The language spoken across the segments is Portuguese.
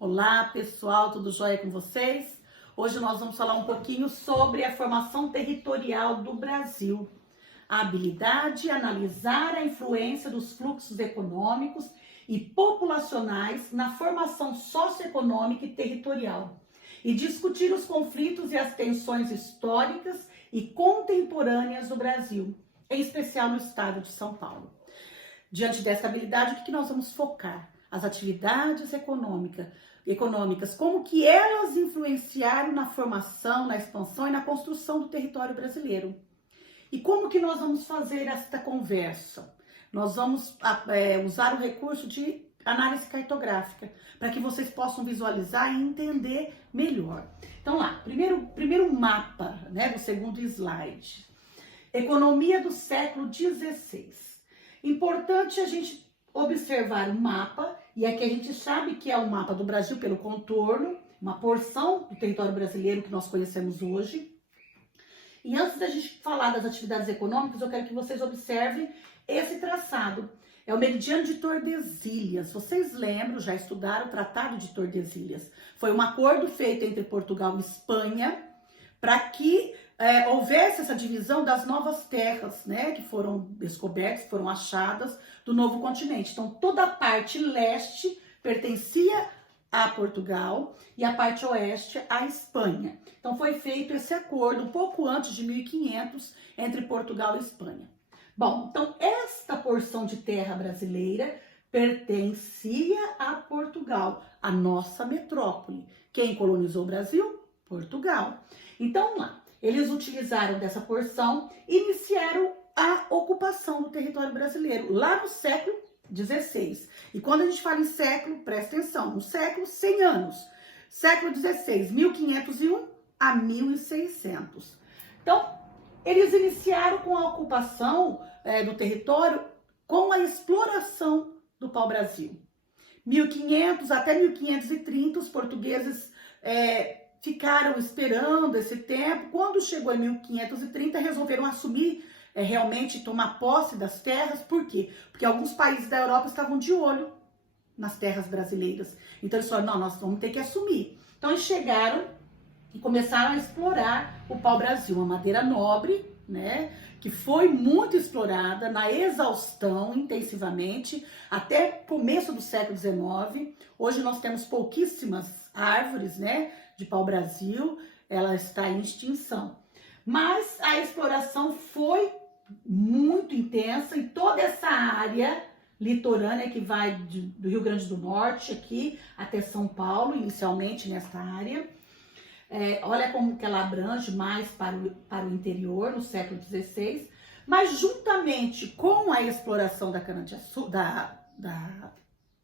Olá pessoal, tudo jóia com vocês? Hoje nós vamos falar um pouquinho sobre a formação territorial do Brasil. A habilidade de analisar a influência dos fluxos econômicos e populacionais na formação socioeconômica e territorial. E discutir os conflitos e as tensões históricas e contemporâneas do Brasil, em especial no estado de São Paulo. Diante dessa habilidade, o que nós vamos focar? As atividades econômicas, como que elas influenciaram na formação, na expansão e na construção do território brasileiro. E como que nós vamos fazer esta conversa? Nós vamos usar o recurso de análise cartográfica, para que vocês possam visualizar e entender melhor. Então lá, primeiro mapa, né, do segundo slide. Economia do século XVI. Importante a gente observar o mapa, e aqui a gente sabe que é o mapa do Brasil pelo contorno, uma porção do território brasileiro que nós conhecemos hoje. E antes da gente falar das atividades econômicas, eu quero que vocês observem esse traçado. É o meridiano de Tordesilhas. Vocês lembram, já estudaram o Tratado de Tordesilhas. Foi um acordo feito entre Portugal e Espanha para que houvesse essa divisão das novas terras, né, que foram descobertas, foram achadas do novo continente. Então, toda a parte leste pertencia a Portugal e a parte oeste à Espanha. Então, foi feito esse acordo um pouco antes de 1500 entre Portugal e Espanha. Bom, então, esta porção de terra brasileira pertencia a Portugal, a nossa metrópole. Quem colonizou o Brasil? Portugal. Então, lá. Eles utilizaram dessa porção e iniciaram a ocupação do território brasileiro, lá no século XVI. E quando a gente fala em século, presta atenção, no século 100 anos. Século XVI, 1501 a 1600. Então, eles iniciaram com a ocupação do território com a exploração do pau-brasil. 1500 até 1530, os portugueses ficaram esperando esse tempo. Quando chegou em 1530, resolveram assumir, realmente tomar posse das terras. Por quê? Porque alguns países da Europa estavam de olho nas terras brasileiras. Então eles falaram, não, nós vamos ter que assumir. Então eles chegaram e começaram a explorar o pau-brasil, uma madeira nobre, né, que foi muito explorada na exaustão, intensivamente, até começo do século XIX. Hoje nós temos pouquíssimas árvores, né, de pau-brasil, ela está em extinção. Mas a exploração foi muito intensa em toda essa área litorânea que vai do Rio Grande do Norte aqui até São Paulo, inicialmente nessa área. Olha como que ela abrange mais para o interior no século XVI, mas juntamente com a exploração da cana-de-açúcar,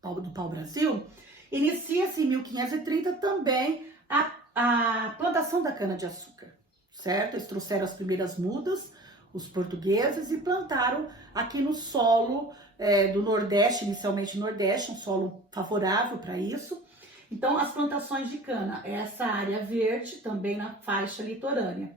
do pau-brasil, inicia-se em 1530 também a plantação da cana-de-açúcar, certo? Eles trouxeram as primeiras mudas, os portugueses, e plantaram aqui no solo do Nordeste, inicialmente Nordeste, um solo favorável para isso. Então, as plantações de cana, essa área verde também na faixa litorânea.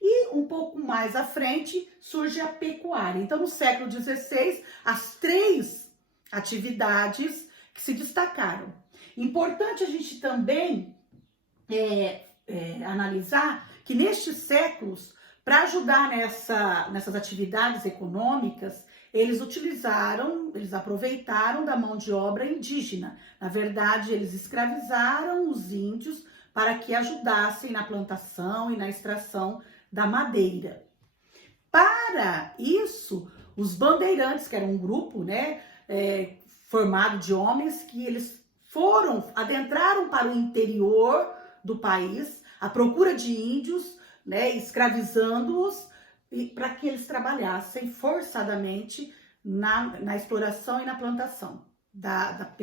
E um pouco mais à frente surge a pecuária. Então, no século XVI, as três atividades que se destacaram. Importante a gente também analisar que nestes séculos, para ajudar nessas atividades econômicas, eles aproveitaram da mão de obra indígena. Na verdade, eles escravizaram os índios para que ajudassem na plantação e na extração da madeira. Para isso, os bandeirantes, que era um grupo, né, formado de homens, que eles adentraram para o interior do país, à procura de índios, né, escravizando-os, para que eles trabalhassem forçadamente na exploração e na plantação da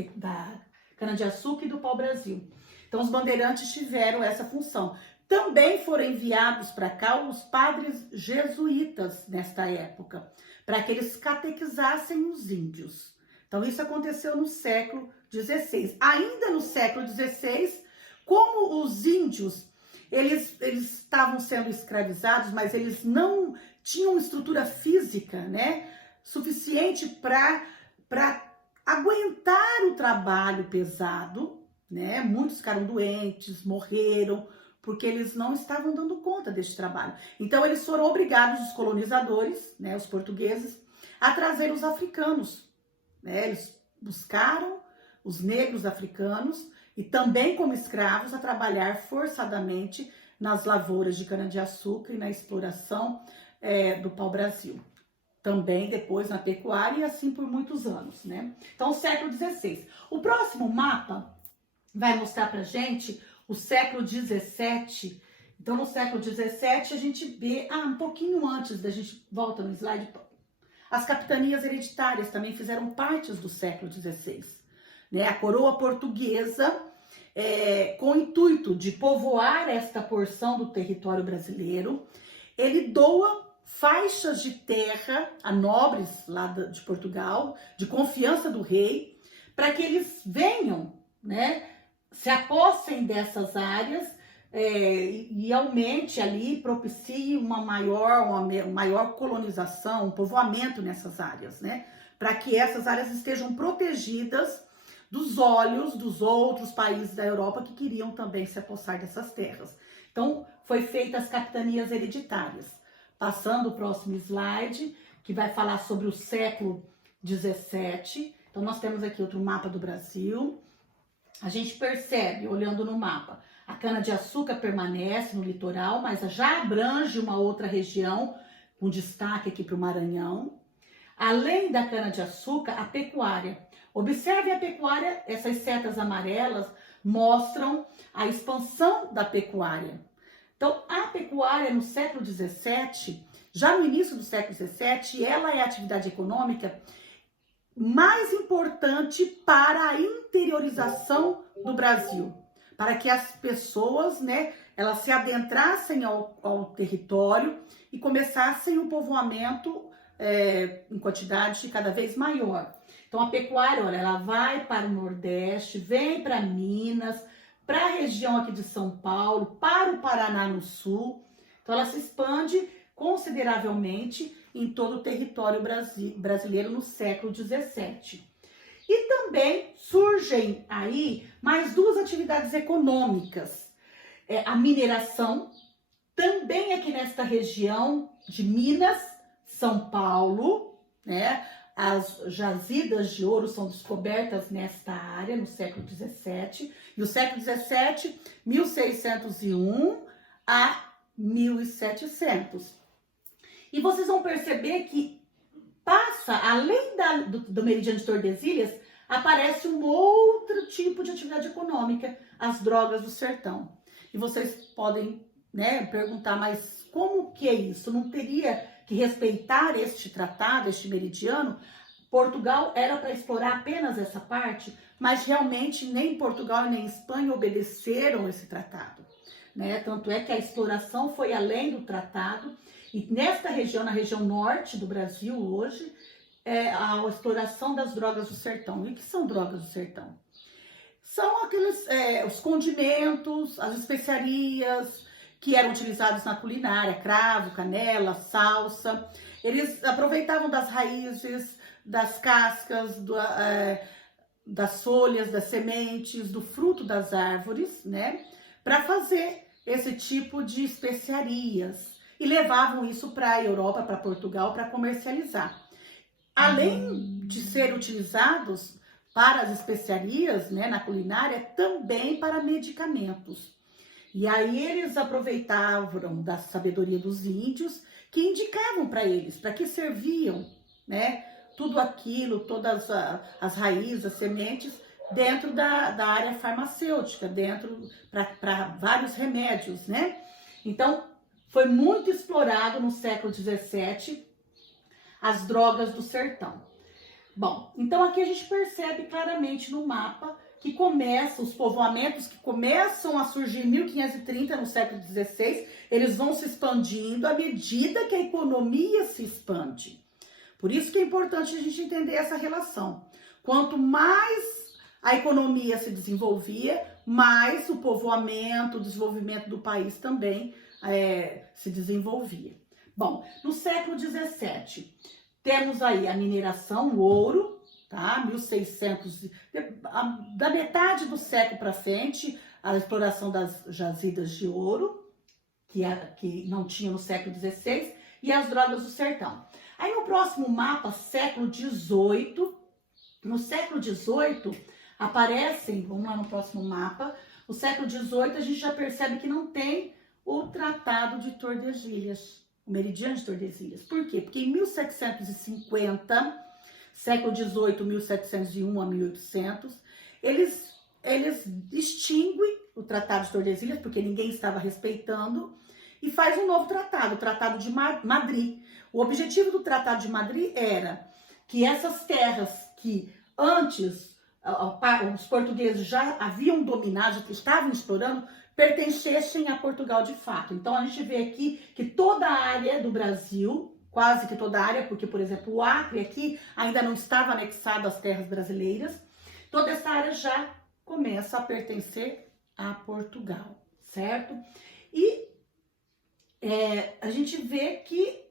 cana-de-açúcar e do pau-brasil. Então, os bandeirantes tiveram essa função. Também foram enviados para cá os padres jesuítas nesta época, para que eles catequizassem os índios. Então, isso aconteceu no século XVI. Ainda no século XVI, como os índios, eles estavam sendo escravizados, mas eles não tinham estrutura física, né, suficiente para aguentar o trabalho pesado, né? Muitos ficaram doentes, morreram, porque eles não estavam dando conta desse trabalho. Então, eles foram obrigados, os colonizadores, né, os portugueses, a trazer os africanos, né? Eles buscaram os negros africanos e também como escravos a trabalhar forçadamente nas lavouras de cana-de-açúcar e na exploração do pau-brasil. Também depois na pecuária e assim por muitos anos, né? Então, século XVI. O próximo mapa vai mostrar pra gente o século XVII. Então, no século XVII, a gente vê, um pouquinho antes da gente, volta no slide, as capitanias hereditárias também fizeram parte do século XVI. Né? A coroa portuguesa, com o intuito de povoar esta porção do território brasileiro, ele doa faixas de terra a nobres lá de Portugal, de confiança do rei, para que eles venham, né, se apossem dessas áreas e aumente ali, propicie uma maior colonização, um povoamento nessas áreas, né, para que essas áreas estejam protegidas dos olhos dos outros países da Europa que queriam também se apossar dessas terras. Então, foi feita as capitanias hereditárias. Passando o próximo slide, que vai falar sobre o século XVII. Então, nós temos aqui outro mapa do Brasil. A gente percebe, olhando no mapa, a cana-de-açúcar permanece no litoral, mas já abrange uma outra região, com destaque aqui para o Maranhão. Além da cana-de-açúcar, a pecuária. Observe a pecuária, essas setas amarelas mostram a expansão da pecuária. Então, a pecuária no século XVII, já no início do século XVII, ela é a atividade econômica mais importante para a interiorização do Brasil, para que as pessoas, né, elas se adentrassem ao território e começassem um povoamento em quantidade cada vez maior. Então, a pecuária, olha, ela vai para o Nordeste, vem para Minas, para a região aqui de São Paulo, para o Paraná no Sul. Então, ela se expande consideravelmente em todo o território brasileiro no século XVII. E também surgem aí mais duas atividades econômicas. A mineração, também aqui nesta região de Minas, São Paulo, né? As jazidas de ouro são descobertas nesta área no século XVII. E o século XVII, 1601 a 1700. E vocês vão perceber que passa, além do meridiano de Tordesilhas, aparece um outro tipo de atividade econômica, as drogas do sertão. E vocês podem, né, perguntar, mas como que é isso? Não teria que respeitar este tratado, este meridiano? Portugal era para explorar apenas essa parte, mas realmente nem Portugal nem Espanha obedeceram esse tratado, né? Tanto é que a exploração foi além do tratado, e nesta região, na região norte do Brasil hoje, a exploração das drogas do sertão. E o que são drogas do sertão? São aqueles, os condimentos, as especiarias que eram utilizados na culinária, cravo, canela, salsa. Eles aproveitavam das raízes, das cascas, das folhas, das sementes, do fruto das árvores, né? Para fazer esse tipo de especiarias. E levavam isso para a Europa, para Portugal, para comercializar. Além de ser utilizados para as especiarias, né, na culinária, também para medicamentos. E aí eles aproveitavam da sabedoria dos índios, que indicavam para eles, para que serviam, né, tudo aquilo, todas as raízes, as sementes, dentro da área farmacêutica, para vários remédios, né? Então, foi muito explorado no século XVII as drogas do sertão. Bom, então aqui a gente percebe claramente no mapa que os povoamentos que começam a surgir em 1530, no século XVI, eles vão se expandindo à medida que a economia se expande. Por isso que é importante a gente entender essa relação. Quanto mais a economia se desenvolvia, mais o povoamento, o desenvolvimento do país também se desenvolvia. Bom, no século XVII, temos aí a mineração, o ouro, tá? Da metade do século para frente, a exploração das jazidas de ouro, que não tinha no século XVI, e as drogas do sertão. Aí no próximo mapa, século XVIII, no século XVIII aparecem, vamos lá no próximo mapa, o século XVIII a gente já percebe que não tem o Tratado de Tordesilhas, o Meridiano de Tordesilhas. Por quê? Porque em 1750, século XVIII, 1701 a 1800, eles extinguem o Tratado de Tordesilhas, porque ninguém estava respeitando, e faz um novo tratado, o Tratado de Madrid. O objetivo do Tratado de Madrid era que essas terras que antes os portugueses já haviam dominado, já estavam explorando, pertencessem a Portugal de fato. Então a gente vê aqui que toda a área do Brasil, quase que toda a área, porque, por exemplo, o Acre aqui ainda não estava anexado às terras brasileiras, toda essa área já começa a pertencer a Portugal, certo? E a gente vê que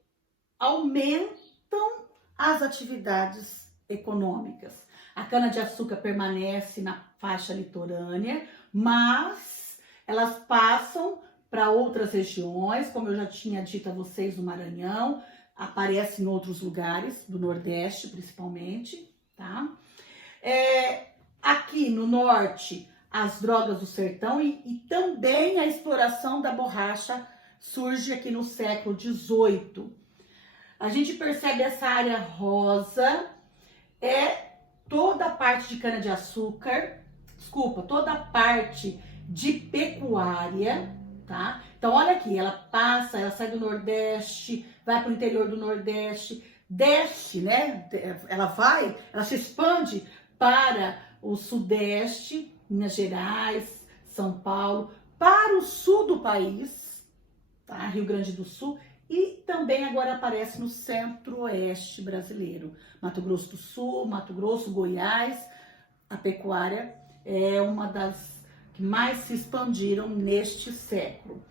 aumentam as atividades econômicas. A cana-de-açúcar permanece na faixa litorânea, mas elas passam para outras regiões, como eu já tinha dito a vocês, o Maranhão, aparece em outros lugares, do Nordeste principalmente, tá? Aqui no Norte, as drogas do sertão e também a exploração da borracha surge aqui no século XVIII. A gente percebe essa área rosa, toda a parte de cana-de-açúcar, toda a parte de pecuária, tá? Então, olha aqui, ela sai do Nordeste, vai para o interior do Nordeste, desce, né? Ela se expande para o Sudeste, Minas Gerais, São Paulo, para o sul do país, tá? Rio Grande do Sul, e também agora aparece no Centro-Oeste brasileiro, Mato Grosso do Sul, Mato Grosso, Goiás. A pecuária é uma das que mais se expandiram neste século.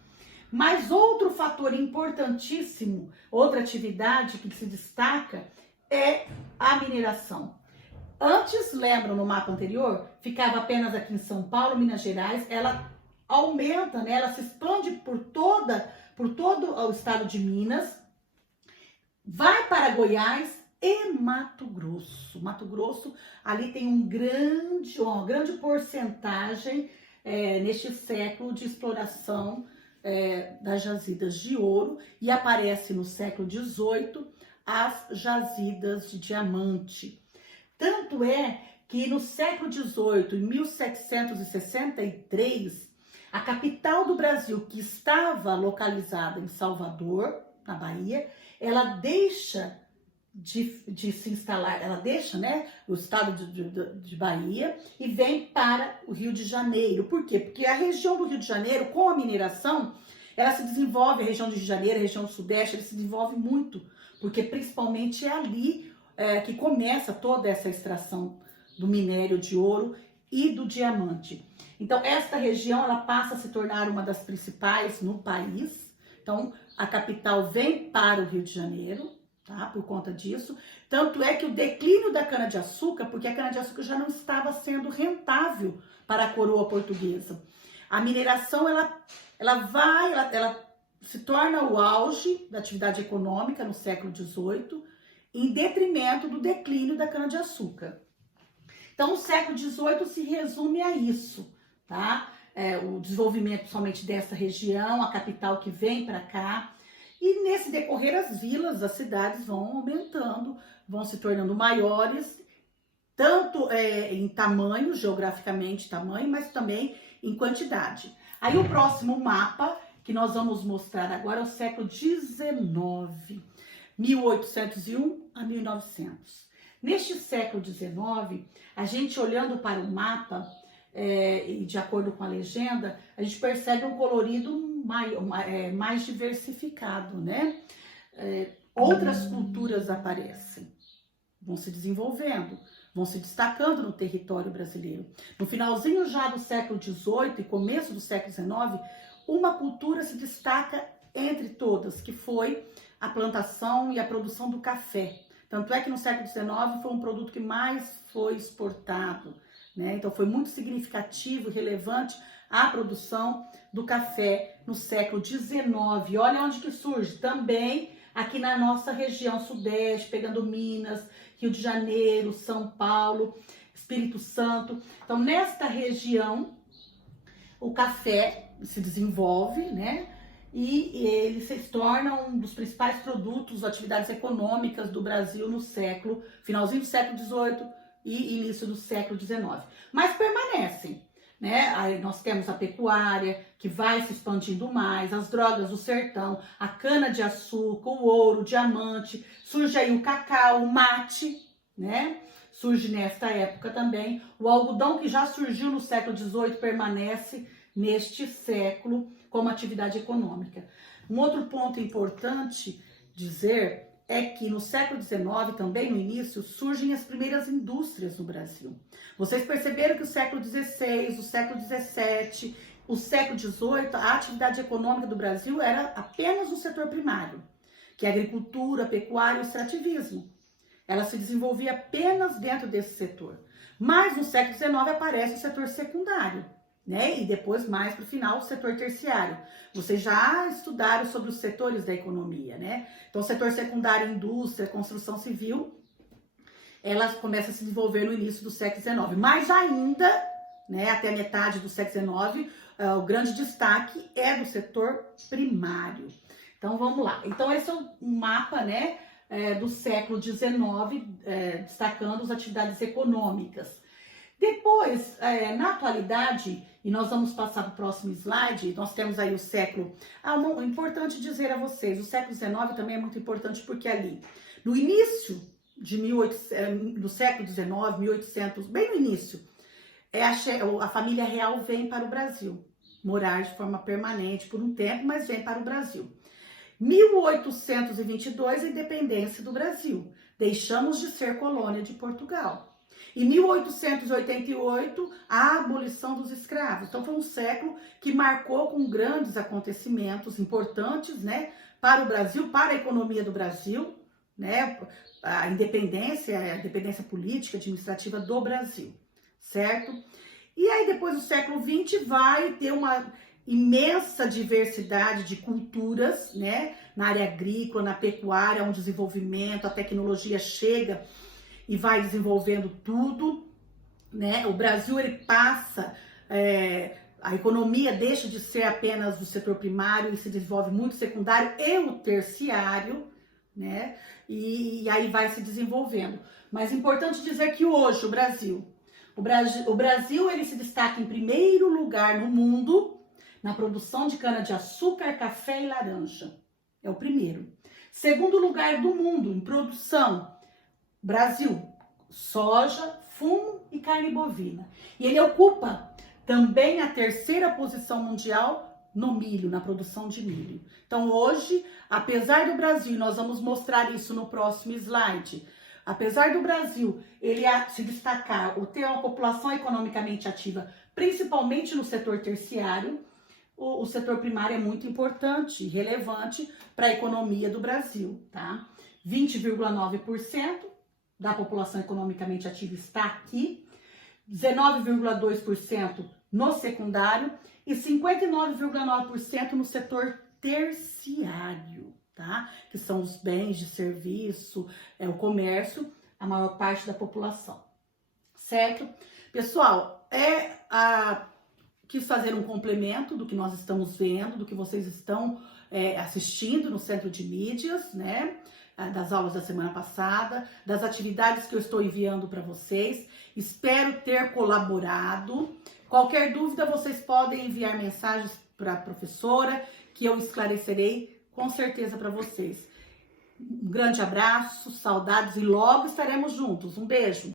Mas outro fator importantíssimo, outra atividade que se destaca é a mineração. Antes, lembram no mapa anterior, ficava apenas aqui em São Paulo, Minas Gerais, ela aumenta, né? Ela se expande por todo o estado de Minas, vai para Goiás e Mato Grosso. Mato Grosso, ali tem uma grande porcentagem neste século de exploração das jazidas de ouro, e aparece no século XVIII as jazidas de diamante. Tanto é que no século XVIII, em 1763, a capital do Brasil, que estava localizada em Salvador, na Bahia, ela deixa de se instalar, ela deixa, né, o estado de Bahia e vem para o Rio de Janeiro. Por quê? Porque a região do Rio de Janeiro, com a mineração, ela se desenvolve, a região do Rio de Janeiro, a região do Sudeste, ela se desenvolve muito, porque principalmente é ali que começa toda essa extração do minério de ouro e do diamante. Então, esta região, ela passa a se tornar uma das principais no país. Então, a capital vem para o Rio de Janeiro, tá? Por conta disso. Tanto é que o declínio da cana-de-açúcar, porque a cana-de-açúcar já não estava sendo rentável para a coroa portuguesa. A mineração, ela se torna o auge da atividade econômica no século XVIII, em detrimento do declínio da cana-de-açúcar. Então, o século XVIII se resume a isso, tá? O desenvolvimento somente dessa região, a capital que vem para cá. E nesse decorrer, as vilas, as cidades vão aumentando, vão se tornando maiores, tanto em tamanho, geograficamente tamanho, mas também em quantidade. Aí o próximo mapa que nós vamos mostrar agora é o século XIX, 1801 a 1900. Neste século XIX, a gente olhando para o mapa, e de acordo com a legenda, a gente percebe um colorido mais diversificado, né? Outras culturas aparecem, vão se desenvolvendo, vão se destacando no território brasileiro. No finalzinho já do século XVIII e começo do século XIX, uma cultura se destaca entre todas, que foi a plantação e a produção do café. Tanto é que no século XIX foi um produto que mais foi exportado, né? Então foi muito significativo e relevante a produção do café no século XIX. Olha onde que surge, também aqui na nossa região sudeste, pegando Minas, Rio de Janeiro, São Paulo, Espírito Santo. Então nesta região o café se desenvolve, né? E ele se torna um dos principais produtos, atividades econômicas do Brasil no finalzinho do século XVIII e início do século XIX. Mas permanecem, né? Aí nós temos a pecuária, que vai se expandindo mais, as drogas do sertão, a cana-de-açúcar, o ouro, o diamante, surge aí o cacau, o mate, né? Surge nesta época também. O algodão, que já surgiu no século XVIII, permanece neste século como atividade econômica. Um outro ponto importante dizer é que no século XIX, também no início, surgem as primeiras indústrias no Brasil. Vocês perceberam que o século XVI, o século XVII, o século XVIII, a atividade econômica do Brasil era apenas no setor primário, que é a agricultura, a pecuária e o extrativismo. Ela se desenvolvia apenas dentro desse setor. Mas no século XIX aparece o setor secundário, né? E depois, mais para o final, o setor terciário. Vocês já estudaram sobre os setores da economia, né? Então, o setor secundário, indústria, construção civil, elas começam a se desenvolver no início do século XIX. Mas ainda, né, até metade do século XIX, o grande destaque é do setor primário. Então, vamos lá. Então, esse é um mapa, né, do século XIX, destacando as atividades econômicas. Depois, na atualidade, e nós vamos passar para o próximo slide, nós temos aí o século... importante dizer a vocês, o século XIX também é muito importante porque ali, no início do século XIX, 1800, bem no início, a família real vem para o Brasil, morar de forma permanente por um tempo, mas vem para o Brasil. 1822, a independência do Brasil. Deixamos de ser colônia de Portugal. Em 1888, a abolição dos escravos. Então, foi um século que marcou com grandes acontecimentos importantes, né, para o Brasil, para a economia do Brasil, né, a independência política, administrativa do Brasil, certo? E aí, depois do século XX, vai ter uma imensa diversidade de culturas, né, na área agrícola, na pecuária, um desenvolvimento, a tecnologia chega e vai desenvolvendo tudo, né? O Brasil, ele passa, a economia deixa de ser apenas do setor primário e se desenvolve muito secundário e o terciário, né? E aí vai se desenvolvendo. Mas é importante dizer que hoje o Brasil ele se destaca em primeiro lugar no mundo na produção de cana-de-açúcar, café e laranja. É o primeiro. Segundo lugar do mundo em produção, Brasil, soja, fumo e carne bovina. E ele ocupa também a terceira posição mundial no milho, na produção de milho. Então hoje, apesar do Brasil, nós vamos mostrar isso no próximo slide, apesar do Brasil ele se destacar, ou ter uma população economicamente ativa, principalmente no setor terciário, o setor primário é muito importante e relevante para a economia do Brasil, tá? 20,9% da população economicamente ativa está aqui, 19,2% no secundário e 59,9% no setor terciário, tá? Que são os bens de serviço, o comércio, a maior parte da população, certo? Pessoal, quis fazer um complemento do que nós estamos vendo, do que vocês estão assistindo no Centro de Mídias, né? Das aulas da semana passada, das atividades que eu estou enviando para vocês. Espero ter colaborado. Qualquer dúvida, vocês podem enviar mensagens para a professora, que eu esclarecerei com certeza para vocês. Um grande abraço, saudades e logo estaremos juntos. Um beijo!